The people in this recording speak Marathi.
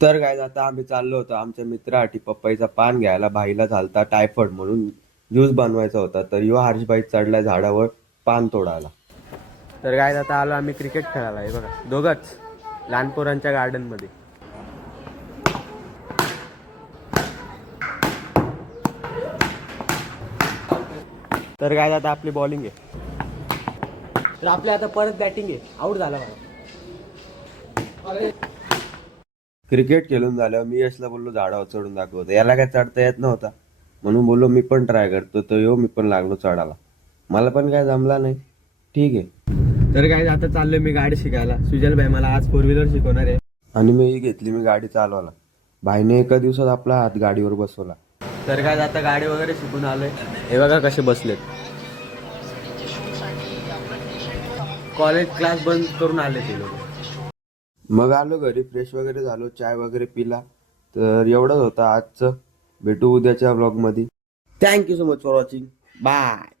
तर काय आता आम्ही चाललो होतो आमच्या मित्रासाठी पपईचा पान घ्यायला. भाईला झालता टायफॉइड म्हणून ज्यूस बनवायचा होता. तर यो हर्षभाई चढला झाडावर पान तोडायला. तर काय आता आलो आम्ही क्रिकेट खेळायला. हे बघा दोघंच लहान पोरांच्या गार्डन मध्ये. तर काय आता आपली बॉलिंग आहे. तर आपल्या आता परत बॅटिंग आहे. आऊट झाला बघा. क्रिकेट खेळून झाल्यावर मी यशला बोललो झाडावर चढून दाखवतो. याला काय चढता येत नव्हता म्हणून बोललो मी पण ट्राय करतो. तर यो मी पण लागलो चढायला. मला पण काय जमला नाही. ठीक आहे. तर काय आता चाललोय मी गाडी शिकायला. सुजल भाई मला आज 4 व्हीलर शिकवणार आहे आणि मी घेतली मी गाडी चालवायला. भाईने एका दिवसात आपला हात गाडीवर बसवला. तर काय आता गाडी वगैरे शिकून आलोय. हे बघा कसे बसलेत. कॉलेज क्लास बंद करून आले ते लोक. मग आलो घरी फ्रेश वगैरे झालो. चाय वगैरे पिला. तर एवढंच होतं आजचं. भेटू उद्याच्या ब्लॉग मध्ये. Thank you so much for watching. Bye.